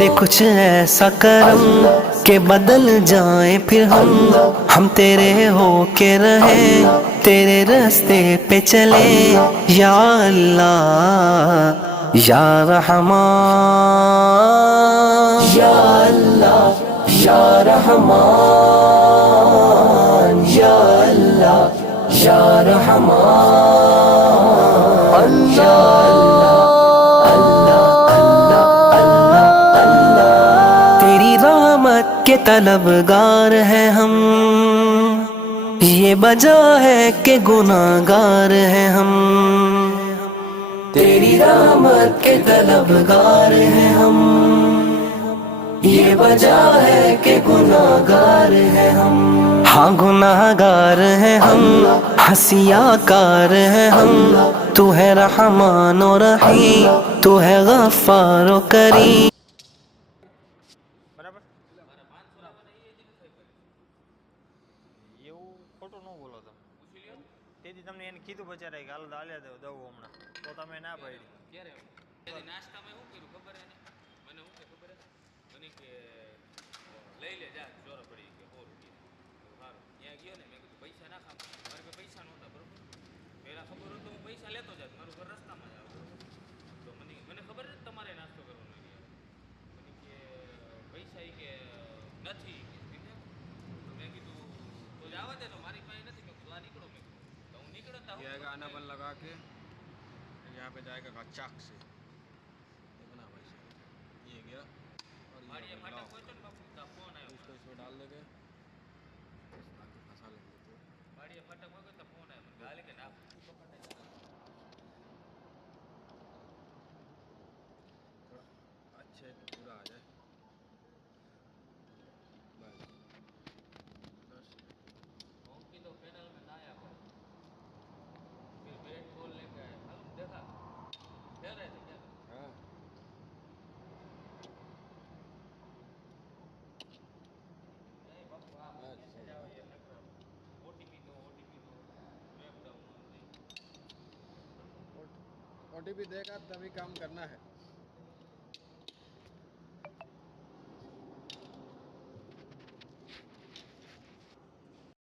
दे कुछ ऐसा करम के बदल जाए फिर हम तेरे हो के रहे तेरे रास्ते पे चले या अल्लाह या रहमान या अल्लाह या रहमान या अल्लाह या रहमान या तेरी रहमत के तलबगार हैं हम, ये वजह है कि गुनाहगार हैं हम। तेरी रहमत के तलबगार हैं हम, ये वजह है कि गुनाहगार हैं हम। हाँ गुनाहगार हैं हम, हंसियाकार हैं हम। तू है रहमान और रहीम, तू है गफ्फार और करीम। બરાબર એવું ખોટું ન બોલો તમે. તેથી તમને એને કીધું બચારા કે હાલ દાલ્યા દઉં હમણાં તો તમે ના પાડી. નાસ્તામાં શું કર્યું ખબર હે ને મને શું કે ખબર હે મને કે લઈ લે જા ચોરો પડી કે 100 રૂપિયા સારું ત્યાં ગયો ને મેં કીધું પૈસા ના ખામ મારે કે પૈસા નહોતા બરોબર પહેલાં ખબર હોય તો હું પૈસા લેતો જાત મારું ઘર રસ્તામાં જ આવે તો મને ખબર જ તમારે નાસ્તો કરવાનો મને કે પૈસા એ કે નથી તો મેં કીધું તો જવા દે તો મારી પાસે નથી મેં કીધું આ નીકળો મેં કીધું તો હું નીકળતા ये आएगा अनाबन लगा के यहाँ पे जाएगा चाक से इतना भाई ये गया और મારી ये ફાટક लाओ પહોંચો ને બાપુ તા ફોન આવ્યો इसको इसमें डाल देंगे ताकि फंसा लेंगे तो મારી ફાટક પહોંચો તો ફોન આવ્યો મને ગાલે કે ના थोड़ा अच्छे पूरा आ जाए बस હું કીધું પેનલ में ना आया कर फिर बैट बॉल लेके आया मालूम देखा खेल रहे थे क्या हाँ नहीं बापू आप अच्छा जाओ ये ओटीपी दो वेब डाउनलोड नहीं ओटीपी देगा तभी काम करना है